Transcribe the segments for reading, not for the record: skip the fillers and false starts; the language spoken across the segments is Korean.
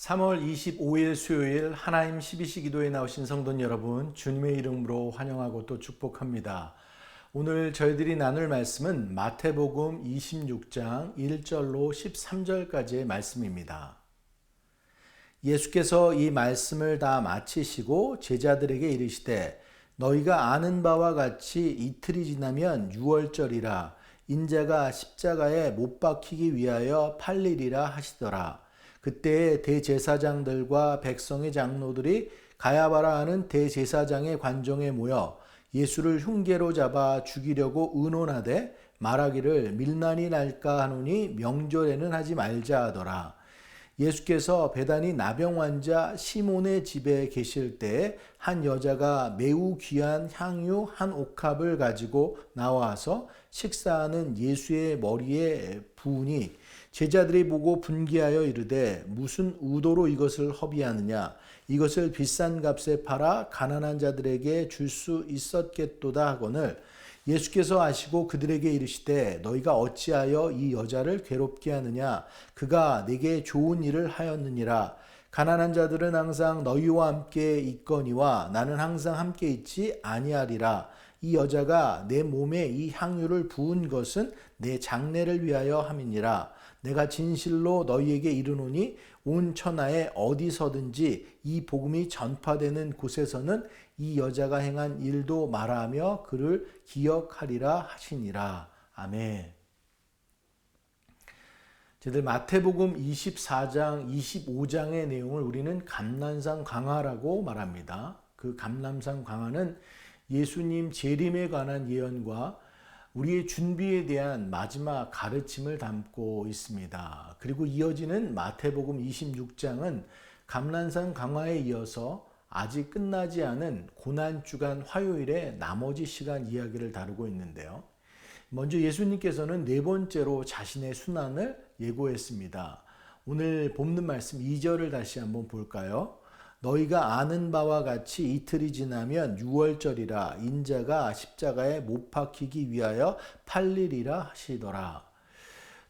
3월 25일 수요일 하나님 12시 기도에 나오신 성도 여러분, 주님의 이름으로 환영하고 또 축복합니다. 오늘 저희들이 나눌 말씀은 마태복음 26장 1절로 13절까지의 말씀입니다. 예수께서 이 말씀을 다 마치시고 제자들에게 이르시되 너희가 아는 바와 같이 이틀이 지나면 유월절이라 인자가 십자가에 못 박히기 위하여 팔리리라 하시더라. 그때 대제사장들과 백성의 장로들이 가야바라 하는 대제사장의 관정에 모여 예수를 흉계로 잡아 죽이려고 의논하되 말하기를 밀난이 날까 하노니 명절에는 하지 말자 하더라. 예수께서 베다니 나병 환자 시몬의 집에 계실 때 한 여자가 매우 귀한 향유 한 옥합을 가지고 나와서 식사하는 예수의 머리에 부으니 제자들이 보고 분기하여 이르되 무슨 의도로 이것을 허비하느냐, 이것을 비싼 값에 팔아 가난한 자들에게 줄 수 있었겠도다 하거늘 예수께서 아시고 그들에게 이르시되 너희가 어찌하여 이 여자를 괴롭게 하느냐, 그가 내게 좋은 일을 하였느니라. 가난한 자들은 항상 너희와 함께 있거니와 나는 항상 함께 있지 아니하리라. 이 여자가 내 몸에 이 향유를 부은 것은 내 장례를 위하여 함이니라. 내가 진실로 너희에게 이르노니 온 천하에 어디서든지 이 복음이 전파되는 곳에서는 이 여자가 행한 일도 말하며 그를 기억하리라 하시니라. 아멘. 저희들 마태복음 24장, 25장의 내용을 우리는 감람산 강화라고 말합니다. 그 감람산 강화는 예수님 재림에 관한 예언과 우리의 준비에 대한 마지막 가르침을 담고 있습니다. 그리고 이어지는 마태복음 26장은 감람산 강화에 이어서 아직 끝나지 않은 고난주간 화요일의 나머지 시간 이야기를 다루고 있는데요. 먼저 예수님께서는 네 번째로 자신의 순환을 예고했습니다. 오늘 본문 말씀 2절을 다시 한번 볼까요? 너희가 아는 바와 같이 이틀이 지나면 유월절이라 인자가 십자가에 못 박히기 위하여 팔리리라 하시더라.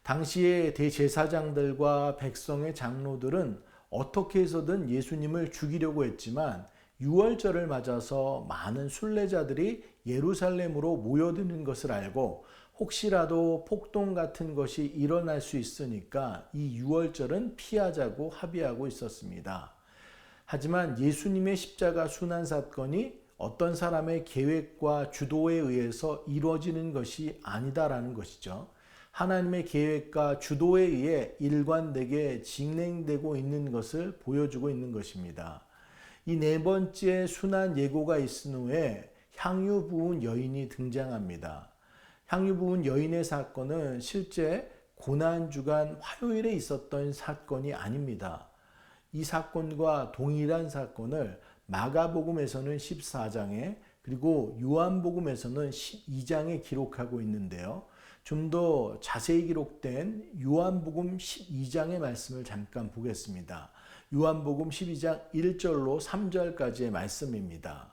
당시의 대제사장들과 백성의 장로들은 어떻게 해서든 예수님을 죽이려고 했지만 유월절을 맞아서 많은 순례자들이 예루살렘으로 모여드는 것을 알고 혹시라도 폭동 같은 것이 일어날 수 있으니까 이 유월절은 피하자고 합의하고 있었습니다. 하지만 예수님의 십자가 순환 사건이 어떤 사람의 계획과 주도에 의해서 이루어지는 것이 아니다라는 것이죠. 하나님의 계획과 주도에 의해 일관되게 진행되고 있는 것을 보여주고 있는 것입니다. 이 네 번째 순환 예고가 있은 후에 향유 부은 여인이 등장합니다. 향유 부은 여인의 사건은 실제 고난주간 화요일에 있었던 사건이 아닙니다. 이 사건과 동일한 사건을 마가복음에서는 14장에 그리고 요한복음에서는 12장에 기록하고 있는데요. 좀 더 자세히 기록된 요한복음 12장의 말씀을 잠깐 보겠습니다. 요한복음 12장 1절로 3절까지의 말씀입니다.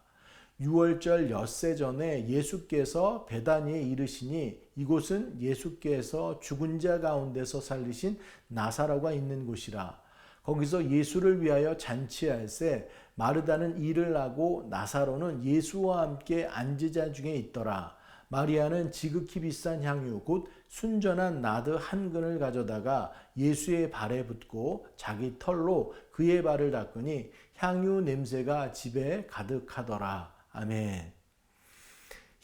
6월절 엿새 전에 예수께서 베다니에 이르시니 이곳은 예수께서 죽은 자 가운데서 살리신 나사로가 있는 곳이라. 거기서 예수를 위하여 잔치할세 마르다는 일을 하고 나사로는 예수와 함께 앉은 자 중에 있더라. 마리아는 지극히 비싼 향유 곧 순전한 나드 한 근을 가져다가 예수의 발에 붓고 자기 털로 그의 발을 닦으니 향유 냄새가 집에 가득하더라. 아멘.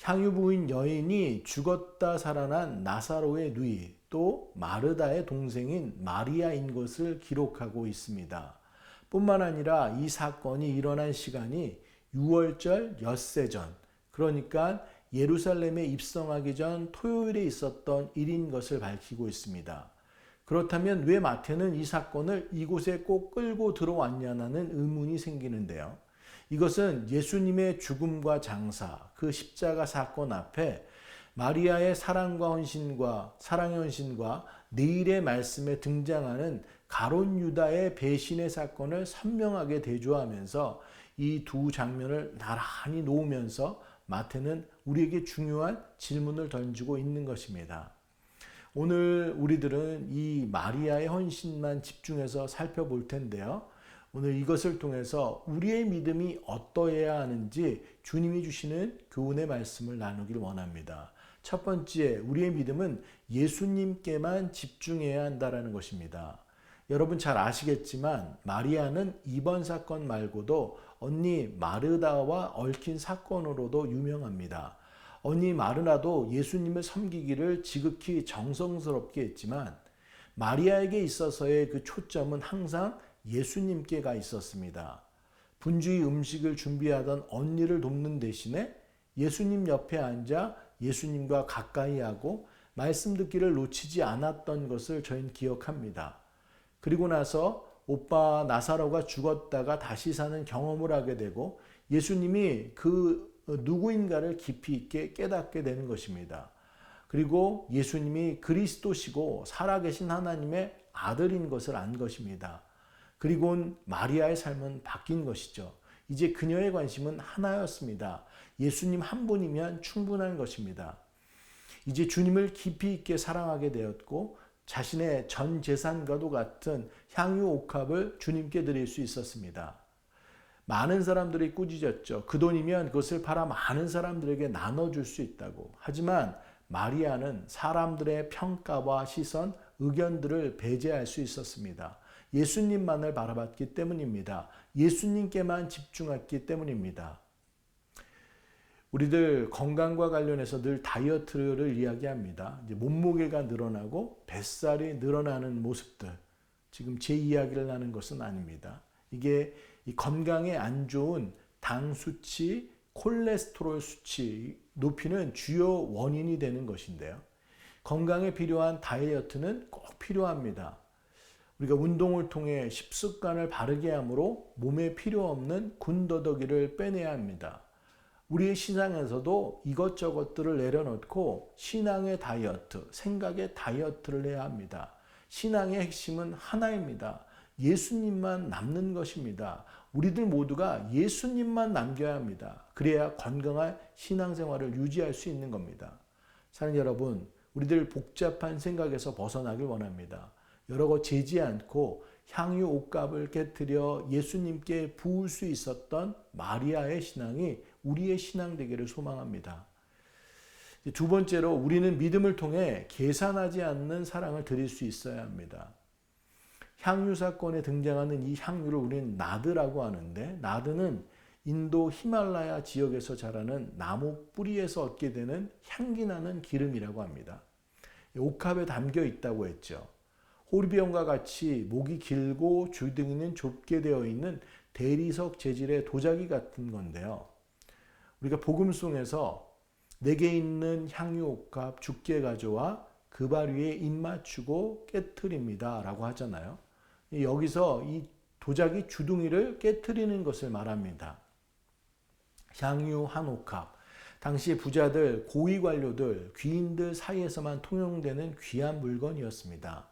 향유 부인 여인이 죽었다 살아난 나사로의 누이 또 마르다의 동생인 마리아인 것을 기록하고 있습니다. 뿐만 아니라 이 사건이 일어난 시간이 6월절 엿새 전, 그러니까 예루살렘에 입성하기 전 토요일에 있었던 일인 것을 밝히고 있습니다. 그렇다면 왜 마태는 이 사건을 이곳에 꼭 끌고 들어왔냐는 의문이 생기는데요. 이것은 예수님의 죽음과 장사, 그 십자가 사건 앞에 마리아의 사랑의 헌신과 내일의 말씀에 등장하는 가룟 유다의 배신의 사건을 선명하게 대조하면서 이 두 장면을 나란히 놓으면서 마태는 우리에게 중요한 질문을 던지고 있는 것입니다. 오늘 우리들은 이 마리아의 헌신만 집중해서 살펴볼 텐데요. 오늘 이것을 통해서 우리의 믿음이 어떠해야 하는지 주님이 주시는 교훈의 말씀을 나누길 원합니다. 첫 번째, 우리의 믿음은 예수님께만 집중해야 한다는 것입니다. 여러분 잘 아시겠지만 마리아는 이번 사건 말고도 언니 마르다와 얽힌 사건으로도 유명합니다. 언니 마르다도 예수님을 섬기기를 지극히 정성스럽게 했지만 마리아에게 있어서의 그 초점은 항상 예수님께가 있었습니다. 분주히 음식을 준비하던 언니를 돕는 대신에 예수님 옆에 앉아 예수님과 가까이 하고 말씀 듣기를 놓치지 않았던 것을 저희는 기억합니다. 그리고 나서 오빠 나사로가 죽었다가 다시 사는 경험을 하게 되고 예수님이 그 누구인가를 깊이 있게 깨닫게 되는 것입니다. 그리고 예수님이 그리스도시고 살아계신 하나님의 아들인 것을 안 것입니다. 그리고는 마리아의 삶은 바뀐 것이죠. 이제 그녀의 관심은 하나였습니다. 예수님 한 분이면 충분한 것입니다. 이제 주님을 깊이 있게 사랑하게 되었고 자신의 전 재산과도 같은 향유 옥합을 주님께 드릴 수 있었습니다. 많은 사람들이 꾸짖었죠. 그 돈이면 그것을 팔아 많은 사람들에게 나눠줄 수 있다고. 하지만 마리아는 사람들의 평가와 시선, 의견들을 배제할 수 있었습니다. 예수님만을 바라봤기 때문입니다. 예수님께만 집중했기 때문입니다. 우리들 건강과 관련해서 늘 다이어트를 이야기합니다. 이제 몸무게가 늘어나고 뱃살이 늘어나는 모습들. 지금 제 이야기를 하는 것은 아닙니다. 이게 이 건강에 안 좋은 당 수치, 콜레스테롤 수치 높이는 주요 원인이 되는 것인데요. 건강에 필요한 다이어트는 꼭 필요합니다. 우리가 운동을 통해 식습관을 바르게 함으로 몸에 필요 없는 군더더기를 빼내야 합니다. 우리의 신앙에서도 이것저것들을 내려놓고 신앙의 다이어트, 생각의 다이어트를 해야 합니다. 신앙의 핵심은 하나입니다. 예수님만 남는 것입니다. 우리들 모두가 예수님만 남겨야 합니다. 그래야 건강한 신앙생활을 유지할 수 있는 겁니다. 사랑하는 여러분, 우리들 복잡한 생각에서 벗어나길 원합니다. 여러 것 재지 않고 향유 옥합을 깨뜨려 예수님께 부을 수 있었던 마리아의 신앙이 우리의 신앙 되기를 소망합니다. 두 번째로 우리는 믿음을 통해 계산하지 않는 사랑을 드릴 수 있어야 합니다. 향유 사건에 등장하는 이 향유를 우리는 나드라고 하는데 나드는 인도 히말라야 지역에서 자라는 나무 뿌리에서 얻게 되는 향기나는 기름이라고 합니다. 옥합에 담겨 있다고 했죠. 호리비온과 같이 목이 길고 주둥이는 좁게 되어 있는 대리석 재질의 도자기 같은 건데요. 우리가 복음송에서 내게 있는 향유 옥합 죽게 가져와 그 발 위에 입 맞추고 깨트립니다 라고 하잖아요. 여기서 이 도자기 주둥이를 깨트리는 것을 말합니다. 향유 한 옥합. 당시 부자들, 고위 관료들, 귀인들 사이에서만 통용되는 귀한 물건이었습니다.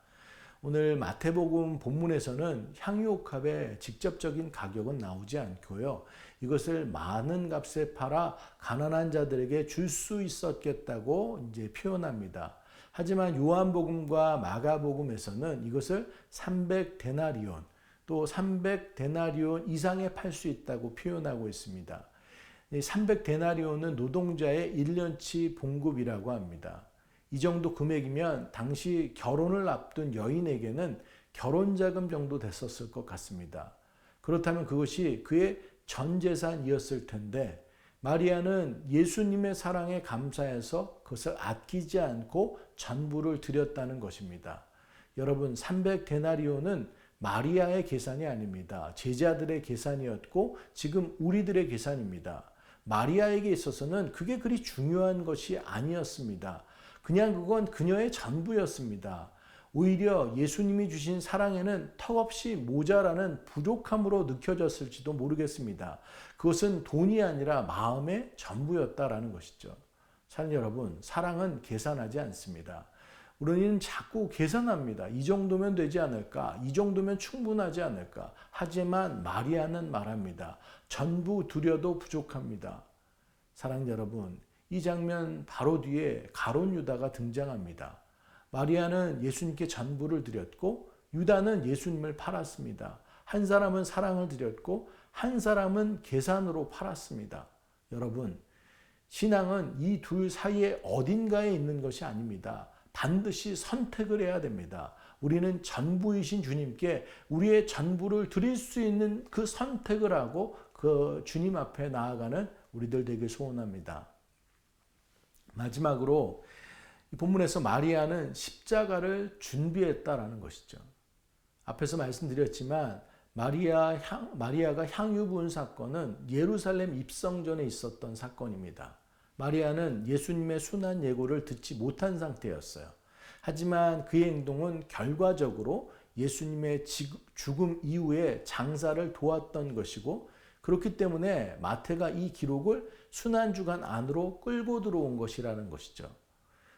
오늘 마태복음 본문에서는 향유옥합의 직접적인 가격은 나오지 않고요. 이것을 많은 값에 팔아 가난한 자들에게 줄 수 있었겠다고 이제 표현합니다. 하지만 요한복음과 마가복음에서는 이것을 300데나리온 또 300데나리온 이상에 팔 수 있다고 표현하고 있습니다. 300데나리온은 노동자의 1년치 봉급이라고 합니다. 이 정도 금액이면 당시 결혼을 앞둔 여인에게는 결혼자금 정도 됐었을 것 같습니다. 그렇다면 그것이 그의 전 재산이었을 텐데 마리아는 예수님의 사랑에 감사해서 그것을 아끼지 않고 전부를 드렸다는 것입니다. 여러분 300데나리온은 마리아의 계산이 아닙니다. 제자들의 계산이었고 지금 우리들의 계산입니다. 마리아에게 있어서는 그게 그리 중요한 것이 아니었습니다. 그냥 그건 그녀의 전부였습니다. 오히려 예수님이 주신 사랑에는 턱없이 모자라는 부족함으로 느껴졌을지도 모르겠습니다. 그것은 돈이 아니라 마음의 전부였다라는 것이죠. 사랑하는 여러분, 사랑은 계산하지 않습니다. 우리는 자꾸 계산합니다. 이 정도면 되지 않을까? 이 정도면 충분하지 않을까? 하지만 마리아는 말합니다. 전부 드려도 부족합니다. 사랑하는 여러분, 이 장면 바로 뒤에 가룟 유다가 등장합니다. 마리아는 예수님께 전부를 드렸고 유다는 예수님을 팔았습니다. 한 사람은 사랑을 드렸고 한 사람은 계산으로 팔았습니다. 여러분, 신앙은 이 둘 사이에 어딘가에 있는 것이 아닙니다. 반드시 선택을 해야 됩니다. 우리는 전부이신 주님께 우리의 전부를 드릴 수 있는 그 선택을 하고 그 주님 앞에 나아가는 우리들 되길 소원합니다. 마지막으로 이 본문에서 마리아는 십자가를 준비했다라는 것이죠. 앞에서 말씀드렸지만 마리아가 향유 부은 사건은 예루살렘 입성 전에 있었던 사건입니다. 마리아는 예수님의 순환 예고를 듣지 못한 상태였어요. 하지만 그의 행동은 결과적으로 예수님의 죽음 이후에 장사를 도왔던 것이고, 그렇기 때문에 마태가 이 기록을 순환주간 안으로 끌고 들어온 것이라는 것이죠.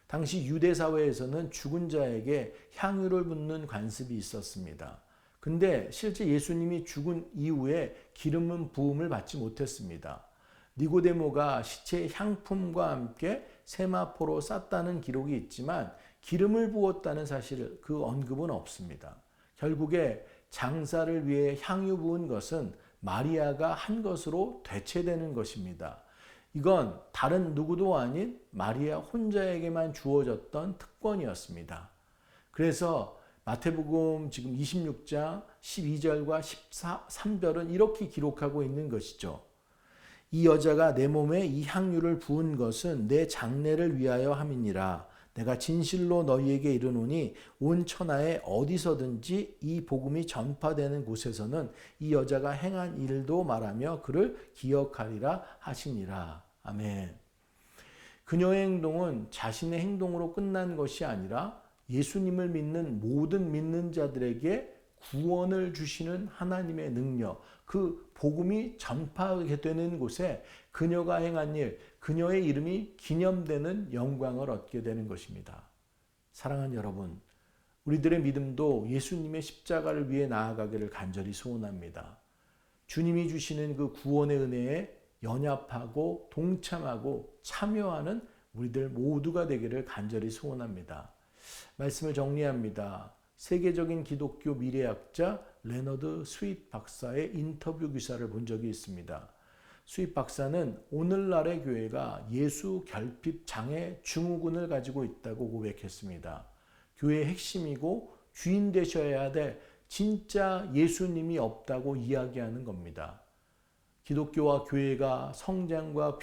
당시 유대 사회에서는 죽은 자에게 향유를 붓는 관습이 있었습니다. 근데 실제 예수님이 죽은 이후에 기름은 부음을 받지 못했습니다. 니고데모가 시체의 향품과 함께 세마포로 쌌다는 기록이 있지만 기름을 부었다는 사실, 그 언급은 없습니다. 결국에 장사를 위해 향유 부은 것은 마리아가 한 것으로 대체되는 것입니다. 이건 다른 누구도 아닌 마리아 혼자에게만 주어졌던 특권이었습니다. 그래서 마태복음 지금 26장 12절과 13절은 이렇게 기록하고 있는 것이죠. 이 여자가 내 몸에 이 향유를 부은 것은 내 장례를 위하여 함이니라. 내가 진실로 너희에게 이르노니 온 천하에 어디서든지 이 복음이 전파되는 곳에서는 이 여자가 행한 일도 말하며 그를 기억하리라 하시니라. 아멘. 그녀의 행동은 자신의 행동으로 끝난 것이 아니라 예수님을 믿는 모든 믿는 자들에게 구원을 주시는 하나님의 능력, 그 복음이 전파하게 되는 곳에 그녀가 행한 일, 그녀의 이름이 기념되는 영광을 얻게 되는 것입니다. 사랑하는 여러분, 우리들의 믿음도 예수님의 십자가를 위해 나아가기를 간절히 소원합니다. 주님이 주시는 그 구원의 은혜에 연합하고 동참하고 참여하는 우리들 모두가 되기를 간절히 소원합니다. 말씀을 정리합니다. 세계적인 기독교 미래학자 레너드 스윗 박사의 인터뷰 기사를 본 적이 있습니다. 스윗 박사는 오늘날의 교회가 예수 결핍 장애 증후군을 가지고 있다고 고백했습니다. 교회의 핵심이고 주인 되셔야 될 진짜 예수님이 없다고 이야기하는 겁니다. 기독교와 교회가 성장과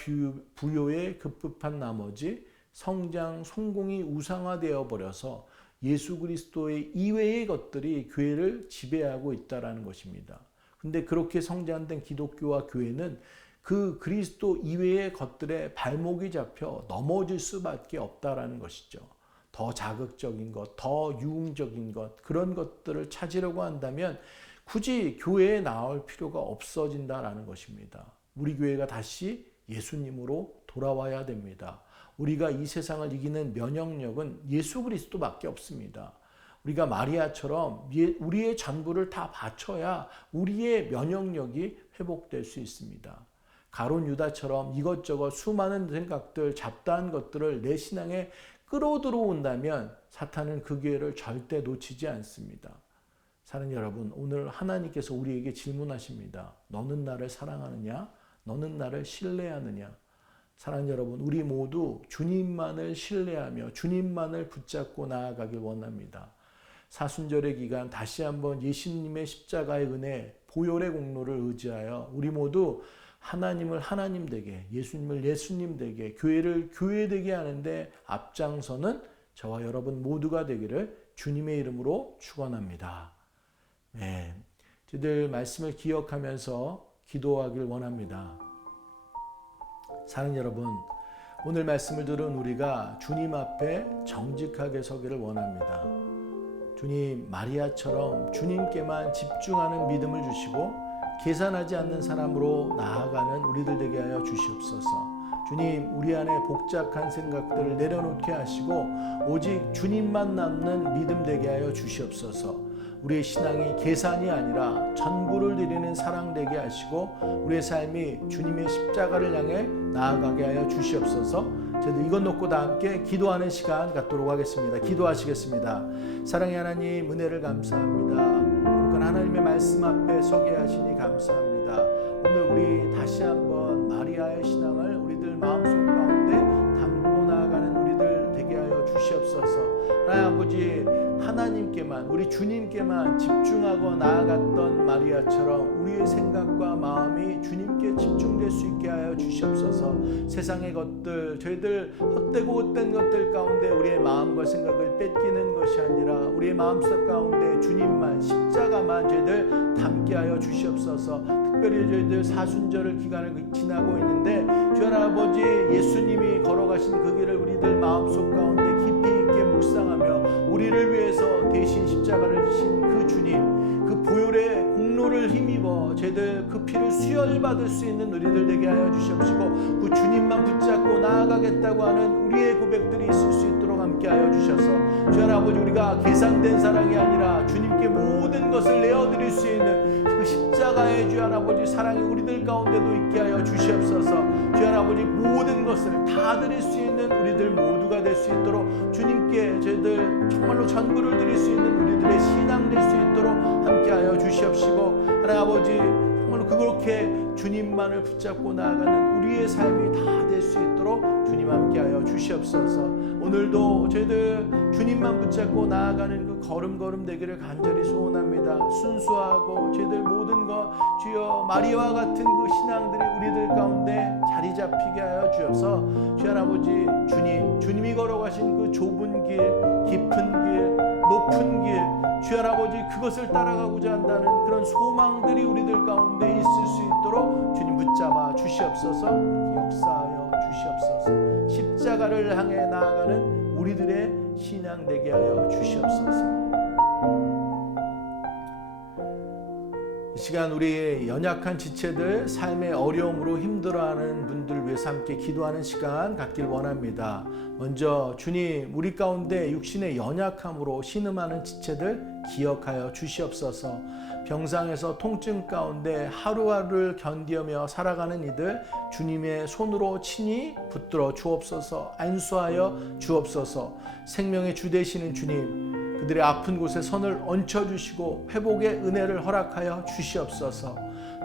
부요에 급급한 나머지 성장, 성공이 우상화되어 버려서 예수 그리스도의 이외의 것들이 교회를 지배하고 있다는 것입니다. 근데 그렇게 성장된 기독교와 교회는 그 그리스도 이외의 것들에 발목이 잡혀 넘어질 수밖에 없다는 것이죠. 더 자극적인 것, 더 유흥적인 것, 그런 것들을 찾으려고 한다면 굳이 교회에 나올 필요가 없어진다는 것입니다. 우리 교회가 다시 예수님으로 돌아와야 됩니다. 우리가 이 세상을 이기는 면역력은 예수 그리스도밖에 없습니다. 우리가 마리아처럼 우리의 전부를 다 바쳐야 우리의 면역력이 회복될 수 있습니다. 가룟 유다처럼 이것저것 수많은 생각들, 잡다한 것들을 내 신앙에 끌어들어온다면 사탄은 그 기회를 절대 놓치지 않습니다. 사랑하는 여러분, 오늘 하나님께서 우리에게 질문하십니다. 너는 나를 사랑하느냐? 너는 나를 신뢰하느냐? 사랑하는 여러분, 우리 모두 주님만을 신뢰하며 주님만을 붙잡고 나아가길 원합니다. 사순절의 기간 다시 한번 예수님의 십자가의 은혜, 보혈의 공로를 의지하여 우리 모두 하나님을 하나님 되게, 예수님을 예수님 되게, 교회를 교회 되게 하는데 앞장서는 저와 여러분 모두가 되기를 주님의 이름으로 축원합니다. 네, 저희들 말씀을 기억하면서 기도하길 원합니다. 사랑하는 여러분, 오늘 말씀을 들은 우리가 주님 앞에 정직하게 서기를 원합니다. 주님, 마리아처럼 주님께만 집중하는 믿음을 주시고 계산하지 않는 사람으로 나아가는 우리들 되게 하여 주시옵소서. 주님, 우리 안에 복잡한 생각들을 내려놓게 하시고 오직 주님만 남는 믿음 되게 하여 주시옵소서. 우리의 신앙이 계산이 아니라 전부를 드리는 사랑 되게 하시고 우리의 삶이 주님의 십자가를 향해 나아가게 하여 주시옵소서. 저희들 이것 놓고 다 함께 기도하는 시간 갖도록 하겠습니다. 기도하시겠습니다. 사랑의 하나님, 은혜를 감사합니다. 거룩한 하나님의 말씀 앞에 서게 하시니 감사합니다. 오늘 우리 다시 한번 마리아의 신앙을 우리들 마음속 가운데 담고 나아가는 우리들 되게 하여 주시옵소서. 하나님 아버지, 하나님께만, 우리 주님께만 집중하고 나아갔던 마리아처럼 우리의 생각과 마음이 주님께 집중될 수 있게 하여 주시옵소서. 세상의 것들, 저희들 헛되고 헛된 것들 가운데 우리의 마음과 생각을 뺏기는 것이 아니라 우리의 마음속 가운데 주님만, 십자가만 저희들 담게 하여 주시옵소서. 특별히 저희들 사순절 기간을 지나고 있는데 주 아버지, 예수님이 걸어가신 그 길을 우리들 마음속 가운데 깊이 있게 묵상하며 우리를 위해서 대신 십자가를 지신 그 주님, 그 보혈의 공로를 힘입어 저희들 그 피를 수혈받을 수 있는 우리들 되게 하여 주시옵시고 그 주님만 붙잡고 나아가겠다고 하는 우리의 고백들이 있을 수 있도록 함께 하여 주셔서 주 아버지, 우리가 계산된 사랑이 아니라 주님께 모든 것을 내어드릴 수 있는 그 십자가의 주 아버지 사랑이 우리들 가운데도 있게 하여 주시옵소서. 주 아버지, 모든 것을 다 드릴 수 있는 우리들 모두가 될 수 있도록 주님께 저희들 정말로 전부를 드릴 수 있는 우리들의 신앙 될 수 있도록 함께 하여 주시옵시고 하나님 아버지, 정말로 그렇게 주님만을 붙잡고 나아가는 우리의 삶이 다 될 수 있도록 주님 함께 하여 주시옵소서. 오늘도 저희들 주님만 붙잡고 나아가는 그 걸음걸음 되기를 간절히 소원합니다. 순수하고 저희들 모든 것 주여 마리아와 같은 그 신앙들이 우리들 가운데 자리 잡히게 하여 주셔서 주 아버지, 주님이 걸어가신 그 좁은 길, 깊은 길, 높은 길, 주 아버지, 그것을 따라가고자 한다는 그런 소망들이 우리들 가운데 있을 수 있도록 주님 붙잡아 주시옵소서. 역사하여 주시옵소서. 십자가를 향해 나아가는 우리들의 신앙 되게 하여 주시옵소서. 이 시간 우리의 연약한 지체들, 삶의 어려움으로 힘들어하는 분들 위해서 함께 기도하는 시간 갖길 원합니다. 먼저 주님, 우리 가운데 육신의 연약함으로 신음하는 지체들 기억하여 주시옵소서. 병상에서 통증 가운데 하루하루를 견디며 살아가는 이들 주님의 손으로 친히 붙들어 주옵소서. 안수하여 주옵소서. 생명의 주 되시는 주님, 그들의 아픈 곳에 손을 얹혀주시고 회복의 은혜를 허락하여 주시옵소서.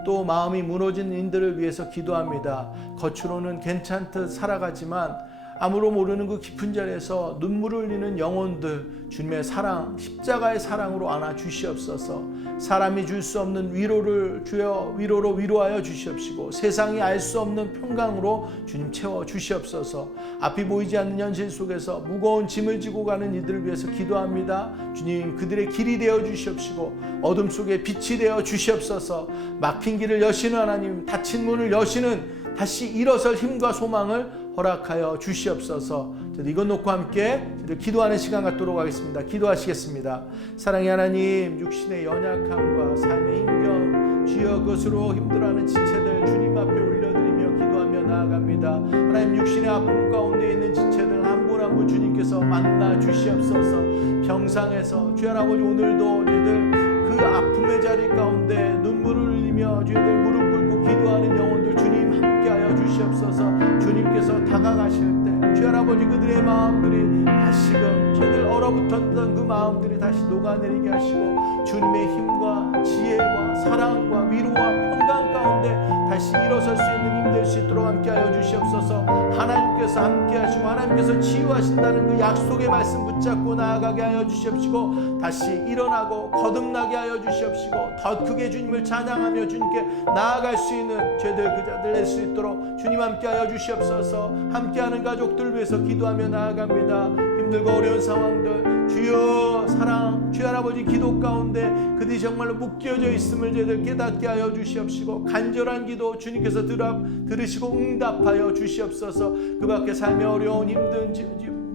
또 마음이 무너진 이들을 위해서 기도합니다. 겉으로는 괜찮듯 살아가지만 아무로 모르는 그 깊은 자리에서 눈물을 흘리는 영혼들 주님의 사랑, 십자가의 사랑으로 안아 주시옵소서. 사람이 줄 수 없는 위로를 주여 위로로 위로하여 주시옵시고 세상이 알 수 없는 평강으로 주님 채워 주시옵소서. 앞이 보이지 않는 현실 속에서 무거운 짐을 지고 가는 이들을 위해서 기도합니다. 주님, 그들의 길이 되어 주시옵시고 어둠 속에 빛이 되어 주시옵소서. 막힌 길을 여시는 하나님, 닫힌 문을 여시는 다시 일어설 힘과 소망을 허락하여 주시옵소서. 이것 놓고 함께 기도하는 시간 갖도록 하겠습니다. 기도하시겠습니다. 사랑의 하나님, 육신의 연약함과 삶의 힘겨움 주여 그것으로 힘들어하는 지체들 주님 앞에 올려드리며 기도하며 나아갑니다. 하나님, 육신의 아픔 가운데 있는 지체들 한 분 한 분 주님께서 만나 주시옵소서. 병상에서 주여 아버지, 오늘도 저희들 그 아픔의 자리 가운데 눈물을 흘리며 저희들 무릎 꿇고 기도하는 영혼들 주님 함께하여 주시옵소서. 주님께서 다가가실 때 주여 아버지, 그들의 마음들이 다시금 저희들 얼어붙었던 그 마음들이 다시 녹아내리게 하시고 주님의 힘과 지혜와 사랑과 위로와 평강 가운데 다시 일어설 수 있는 힘 될 수 있도록 함께하여 주시옵소서. 하나님께서 함께하시고 하나님께서 치유하신다는 그 약속의 말씀 붙잡고 나아가게 하여 주시옵시고 다시 일어나고 거듭나게 하여 주시옵시고 더 크게 주님을 찬양하며 주님께 나아갈 수 있는 저희들 그 자들 낼 수 있도록 주님 함께하여 주시옵소서. 함께하는 가족들 위해서 기도하며 나아갑니다. 힘들고 어려운 상황들 주여 사랑, 주여 아버지, 기도 가운데 그들이 정말로 묶여져 있음을 저희들 깨닫게 하여 주시옵시고 간절한 기도 주님께서 들으시고 응답하여 주시옵소서. 그 밖에 삶의 어려운 힘든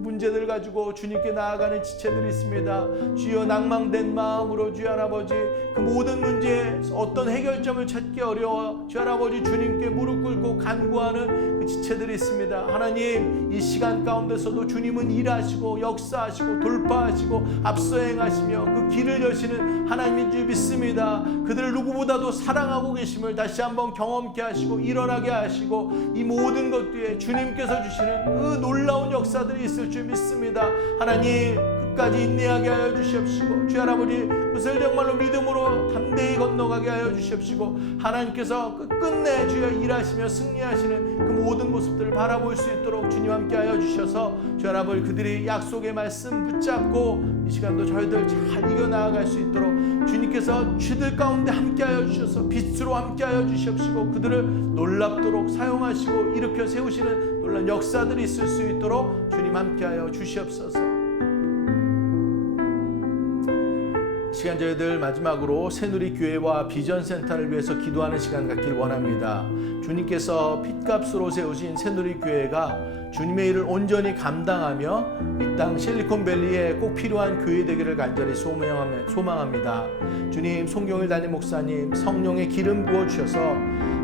문제들 가지고 주님께 나아가는 지체들이 있습니다. 주여 낭망된 마음으로 주여 아버지, 그 모든 문제에 어떤 해결점을 찾기 어려워 주여 아버지 주님께 무릎 꿇고 간구하는 그 그 지체들이 있습니다. 하나님, 이 시간 가운데서도 주님은 일하시고 역사하시고 돌파하시고 앞서 행하시며 그 길을 여시는 하나님인 줄 믿습니다. 그들을 누구보다도 사랑하고 계심을 다시 한번 경험케 하시고 일어나게 하시고 이 모든 것 뒤에 주님께서 주시는 그 놀라운 역사들이 있을 줄 믿습니다. 하나님, 끝까지 인내하게 하여 주시옵시고, 주여 아버지, 그것을 정말로 믿음으로 담대히 건너가게 하여 주시옵시고, 하나님께서 끝끝내 주여 일하시며 승리하시는 그 모든 모습들을 바라볼 수 있도록 주님 함께 하여 주셔서, 주여 아버지, 그들이 약속의 말씀 붙잡고 이 시간도 저희들 잘 이겨나갈 수 있도록 주님께서 주들 가운데 함께 하여 주셔서 빛으로 함께 하여 주시옵시고, 그들을 놀랍도록 사용하시고 일으켜 세우시는 놀라운 역사들이 있을 수 있도록 주님 함께 하여 주시옵소서. 시간 저희들 마지막으로 새누리교회와 비전센터를 위해서 기도하는 시간 갖길 원합니다. 주님께서 핏값으로 세우신 새누리교회가 주님의 일을 온전히 감당하며 이 땅 실리콘밸리에 꼭 필요한 교회 되기를 간절히 소망합니다. 주님, 송경일 담임 목사님 성령의 기름 부어주셔서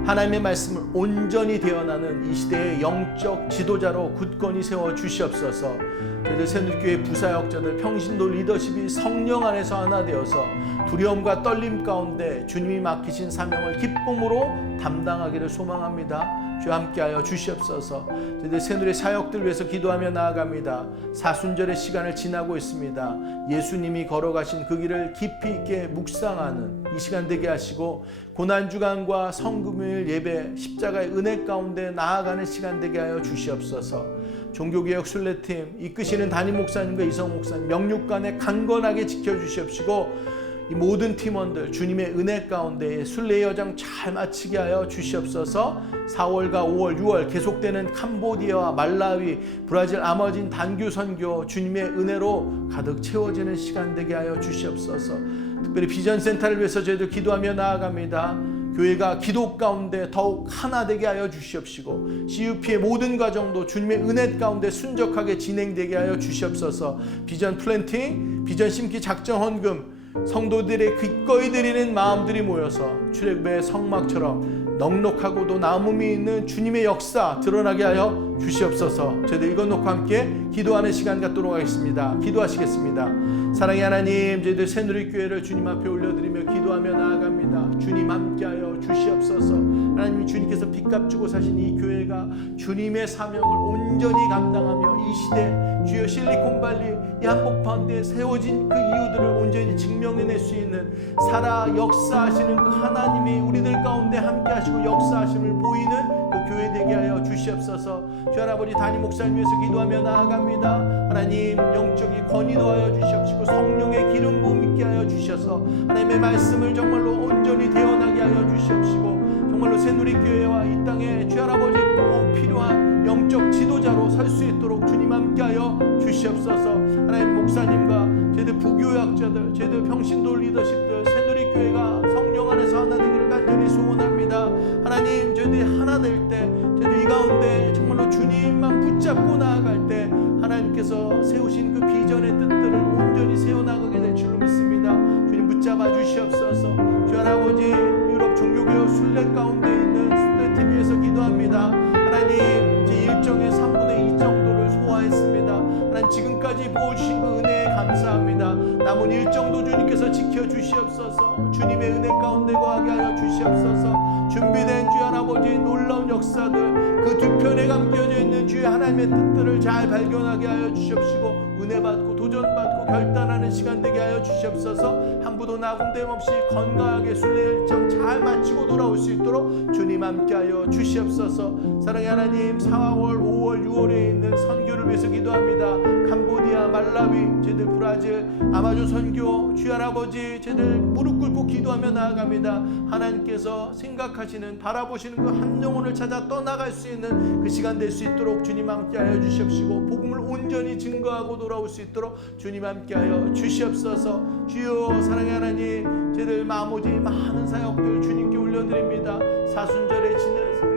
하나님의 말씀을 온전히 대언하는 이 시대의 영적 지도자로 굳건히 세워 주시옵소서. 저희들 새누리교회 부사역자들 평신도 리더십이 성령 안에서 하나 되어서 두려움과 떨림 가운데 주님이 맡기신 사명을 기쁨으로 담당하기를 소망합니다. 주와 함께하여 주시옵소서. 저희들 새누리 사역들 위해서 기도하며 나아갑니다. 사순절의 시간을 지나고 있습니다. 예수님이 걸어가신 그 길을 깊이 있게 묵상하는 이 시간 되게 하시고, 고난주간과 성금요일 예배 십자가의 은혜 가운데 나아가는 시간 되게 하여 주시옵소서. 종교개혁 순례팀 이끄시는 담임 목사님과 이성 목사님 명육간에 강건하게 지켜주시옵시고, 이 모든 팀원들 주님의 은혜 가운데 순례의 여정 잘 마치게 하여 주시옵소서. 4월과 5월, 6월 계속되는 캄보디아와 말라위, 브라질 아머진 단교 선교 주님의 은혜로 가득 채워지는 시간 되게 하여 주시옵소서. 특별히 비전센터를 위해서 저희들 기도하며 나아갑니다. 교회가 기도 가운데 더욱 하나 되게 하여 주시옵시고, CUP의 모든 과정도 주님의 은혜 가운데 순적하게 진행되게 하여 주시옵소서. 비전 플랜팅, 비전 심기 작정 헌금, 성도들의 기꺼이 드리는 마음들이 모여서 출애굽의 성막처럼 넉넉하고도 남음이 있는 주님의 역사 드러나게 하여 주시옵소서. 저희들 이것 놓고 함께 기도하는 시간 갖도록 하겠습니다. 기도하시겠습니다. 사랑의 하나님, 저희들 새누리교회를 주님 앞에 올려드리며 기도하며 나아갑니다. 주님 함께하여 주시옵소서. 하나님, 주님께서 빚값 주고 사신 이 교회가 주님의 사명을 온전히 감당하며 이 시대 주여 실리콘밸리 이 한복판대에 세워진 그 이유들을 온전히 증명해낼 수 있는 살아 역사하시는 그 하나님이 우리들 가운데 함께하시고 역사하심을 보이는 그 교회 되게 하여 주시옵소서. 주 아버지, 담임 목사님 위해서 기도하며 나아갑니다. 하나님, 영적인 권위 더하여 주시옵시고 성령의 기름 부음 있게 하여 주셔서 하나님의 말씀을 정말로 온전히 대언하게 하여 주시옵시고, 정말로 새누리교회와 이 땅에 주 아버지 꼭 필요한 영적 지도자로 설 수 있도록 주님 함께하여 주시옵소서. 하나님, 목사님과 저희들 부교역자들, 저희들 평신도 리더십들, 새누리교회가 성령 안에서 하나 되기를 간절히 소원합니다. 하나님, 저희들이 하나 될 때, 저희들 이 가운데 정말로 주님만 붙잡고 나아갈 때 하나님께서 세우신 그 비전의 뜻들을 온전히 세워나가게 될 줄로 믿습니다. 주님 붙잡아 주시옵소서. 주 아버지, 유럽 종교개혁 순례 가운데 있는 순례팀 위해서 기도합니다. 하나님, 제 일정의 3분의 2 정도를 소화했습니다. 하나님, 지금까지 부어주신 그 은혜에 감사합니다. 남은 일정도 주님께서 지켜주시옵소서. 주님의 은혜 가운데 거하게 하여 주시옵소서. 준비된 주의 아버지 놀라운 역사들, 그 두 편에 감겨져 있는 주의 하나님의 뜻들을 잘 발견하게 하여 주시옵시고, 은혜 받고 도전받고 결단하는 시간 되게 하여 주시옵소서. 한 분도 나군됨 없이 건강하게 순례 일정 잘 마치고 돌아올 수 있도록 주님 함께 하여 주시옵소서. 사랑의 하나님, 4월, 5월, 6월에 있는 선교를 위해서 기도합니다. 캄보디아, 말라위, 저희들 브라질 아마존 선교 주의 아버지, 저희들 무릎 꿇고 기도하며 나아갑니다. 하나님께서 생각하시는 바라보시는 그 한 영혼을 찾아 떠나갈 수 있는 그 시간 될 수 있도록 주님 함께 하여 주시옵시고, 복음을 온전히 증거하고 돌아올 수 있도록 주님 함께 하여 주시옵소서. 주여, 사랑의 하나님, 저희들 나머지 많은 사역들 주님께 올려드립니다. 사순절의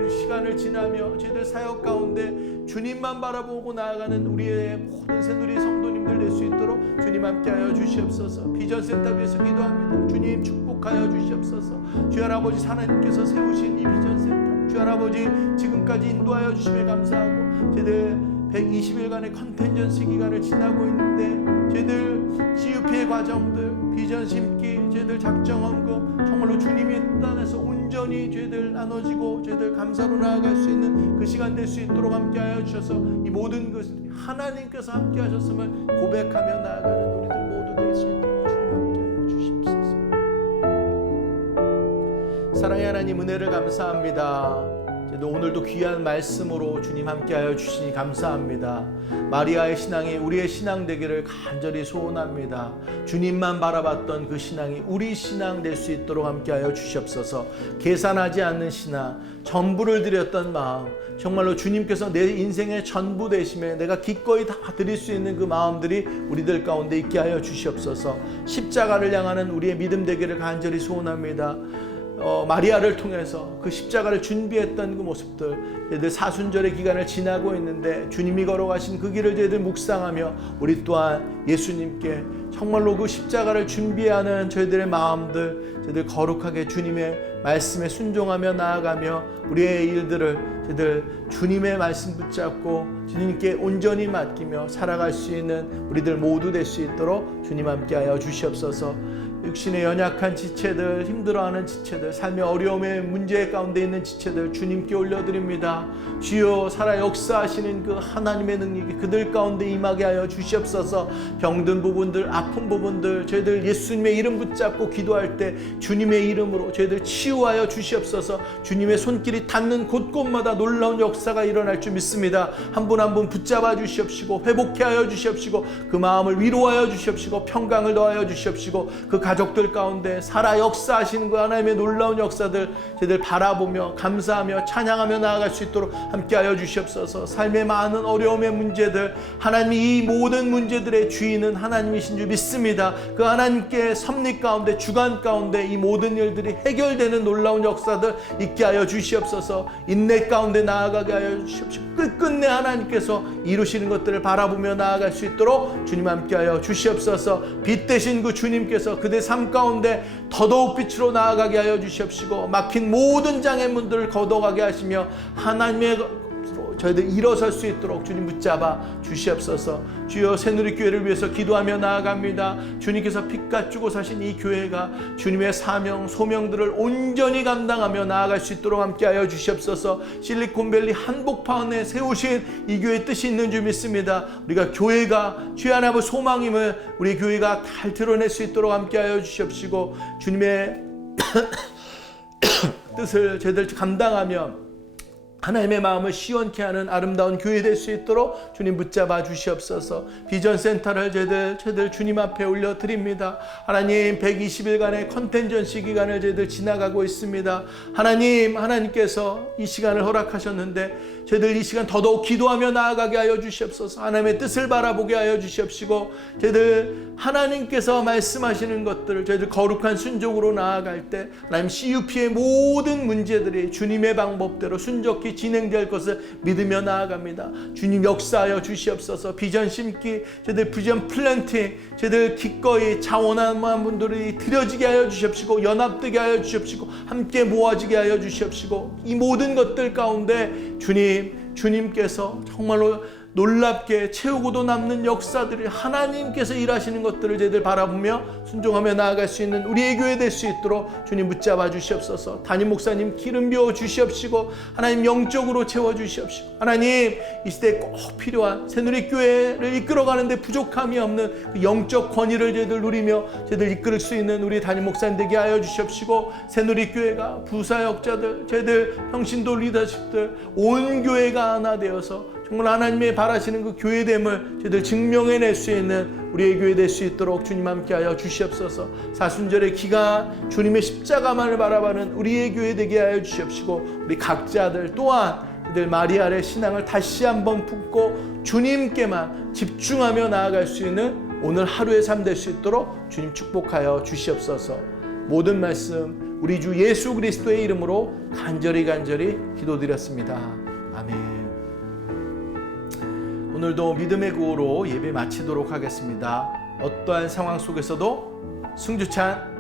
시간을 지나며 저희들 사역 가운데 주님만 바라보고 나아가는 우리의 모든 새누리 성도님들 될 수 있도록 주님 함께 하여 주시옵소서. 비전센터 위해서 기도합니다. 주님 축복하여 주시옵소서. 주여 아버지, 하나님께서 세우신 이 비전센터 주여 아버지 지금까지 인도하여 주심에 감사하고 저희들 120일간의 컨텐전스 기간을 지나고 있는데 저희들 CUP의 과정들, 비전 심기, 저희들 작정 헌금 정말로 주님의 뜻 안에서 온전히 저희들 나눠지고 저희들 감사로 나아갈 수 있는 그 시간 될 수 있도록 함께하여 주셔서 이 모든 것 하나님께서 함께하셨음을 고백하며 나아가는 우리들 모두 될 수 있도록 주님 함께하여 주십시오. 사랑의 하나님 은혜를 감사합니다. 오늘도 귀한 말씀으로 주님 함께하여 주시니 감사합니다. 마리아의 신앙이 우리의 신앙 되기를 간절히 소원합니다. 주님만 바라봤던 그 신앙이 우리 신앙 될 수 있도록 함께하여 주시옵소서. 계산하지 않는 신앙, 전부를 드렸던 마음, 정말로 주님께서 내 인생의 전부 되심에 내가 기꺼이 다 드릴 수 있는 그 마음들이 우리들 가운데 있게 하여 주시옵소서. 십자가를 향하는 우리의 믿음 되기를 간절히 소원합니다. 마리아를 통해서 그 십자가를 준비했던 그 모습들, 저희들 사순절의 기간을 지나고 있는데 주님이 걸어가신 그 길을 저희들 묵상하며 우리 또한 예수님께 정말로 그 십자가를 준비하는 저희들의 마음들, 저희들 거룩하게 주님의 말씀에 순종하며 나아가며 우리의 일들을 저희들 주님의 말씀 붙잡고 주님께 온전히 맡기며 살아갈 수 있는 우리들 모두 될 수 있도록 주님 함께하여 주시옵소서. 육신의 연약한 지체들, 힘들어하는 지체들, 삶의 어려움의 문제 가운데 있는 지체들 주님께 올려드립니다. 주여 살아 역사하시는 그 하나님의 능력이 그들 가운데 임하게 하여 주시옵소서. 병든 부분들, 아픈 부분들 저희들 예수님의 이름 붙잡고 기도할 때 주님의 이름으로 저희들 치유하여 주시옵소서. 주님의 손길이 닿는 곳곳마다 놀라운 역사가 일어날 줄 믿습니다. 한 분 한 분 붙잡아 주시옵시고 회복해 하여 주시옵시고 그 마음을 위로하여 주시옵시고 평강을 더하여 주시옵시고 그 가족들 가운데 살아 역사하시는 그 하나님의 놀라운 역사들 저희들 바라보며 감사하며 찬양하며 나아갈 수 있도록 함께하여 주시옵소서. 삶의 많은 어려움의 문제들, 하나님이 이 모든 문제들의 주인은 하나님이신 줄 믿습니다. 그 하나님께 섭리 가운데 주관 가운데 이 모든 일들이 해결되는 놀라운 역사들 있게 하여 주시옵소서. 인내 가운데 나아가게 하여 주시옵시고 끝끝내 하나님께서 이루시는 것들을 바라보며 나아갈 수 있도록 주님 함께하여 주시옵소서. 빛 되신 그 주님께서 그들 삶 가운데 더더욱 빛으로 나아가게 하여 주시옵시고 막힌 모든 장애문들을 걷어가게 하시며 하나님의 저희들 일어설 수 있도록 주님 붙잡아 주시옵소서. 주여 새누리교회를 위해서 기도하며 나아갑니다. 주님께서 피값 주고 사신 이 교회가 주님의 사명 소명들을 온전히 감당하며 나아갈 수 있도록 함께하여 주시옵소서. 실리콘밸리 한복판에 세우신 이 교회의 뜻이 있는 줄 믿습니다. 우리가 교회가 주의 하나님의 소망임을 우리 교회가 잘 드러낼 수 있도록 함께하여 주시옵시고 주님의 뜻을 저희들 감당하며 하나님의 마음을 시원케 하는 아름다운 교회 될 수 있도록 주님 붙잡아 주시옵소서. 비전센터를 저희들 주님 앞에 올려드립니다. 하나님 120일간의 컨텐전시 기간을 저희들 지나가고 있습니다. 하나님께서 이 시간을 허락하셨는데 저희들 이 시간 더더욱 기도하며 나아가게 하여 주시옵소서. 하나님의 뜻을 바라보게 하여 주시옵시고 저희들 하나님께서 말씀하시는 것들을 저희들 거룩한 순종으로 나아갈 때 하나님 CUP의 모든 문제들이 주님의 방법대로 순적히 진행될 것을 믿으며 나아갑니다. 주님 역사하여 주시옵소서. 비전 심기, 저희들 비전 플랜팅, 저희들 기꺼이 자원한 분들이 드려지게 하여 주시옵시고 연합되게 하여 주시옵시고 함께 모아지게 하여 주시옵시고 이 모든 것들 가운데 주님께서 정말로 놀랍게 채우고도 남는 역사들이 하나님께서 일하시는 것들을 저희들 바라보며 순종하며 나아갈 수 있는 우리의 교회 될 수 있도록 주님 붙잡아 주시옵소서. 담임 목사님 기름 부어 주시옵시고 하나님 영적으로 채워 주시옵시고 하나님 이 시대에 꼭 필요한 새누리교회를 이끌어가는 데 부족함이 없는 그 영적 권위를 저희들 누리며 저희들 이끌 수 있는 우리 담임 목사님 되게 하여 주시옵시고 새누리교회가 부사역자들 저희들 평신도 리더십들 온 교회가 하나 되어서 정말 하나님의 바라시는 그 교회됨을 저희들 증명해낼 수 있는 우리의 교회 될 수 있도록 주님 함께하여 주시옵소서. 사순절의 기간 주님의 십자가만을 바라보는 우리의 교회 되게 하여 주시옵시고 우리 각자들 또한 그들 마리아의 신앙을 다시 한번 품고 주님께만 집중하며 나아갈 수 있는 오늘 하루의 삶 될 수 있도록 주님 축복하여 주시옵소서. 모든 말씀 우리 주 예수 그리스도의 이름으로 간절히 기도드렸습니다. 아멘. 오늘도 믿음의 구호로 예배 마치도록 하겠습니다. 어떠한 상황 속에서도 승주찬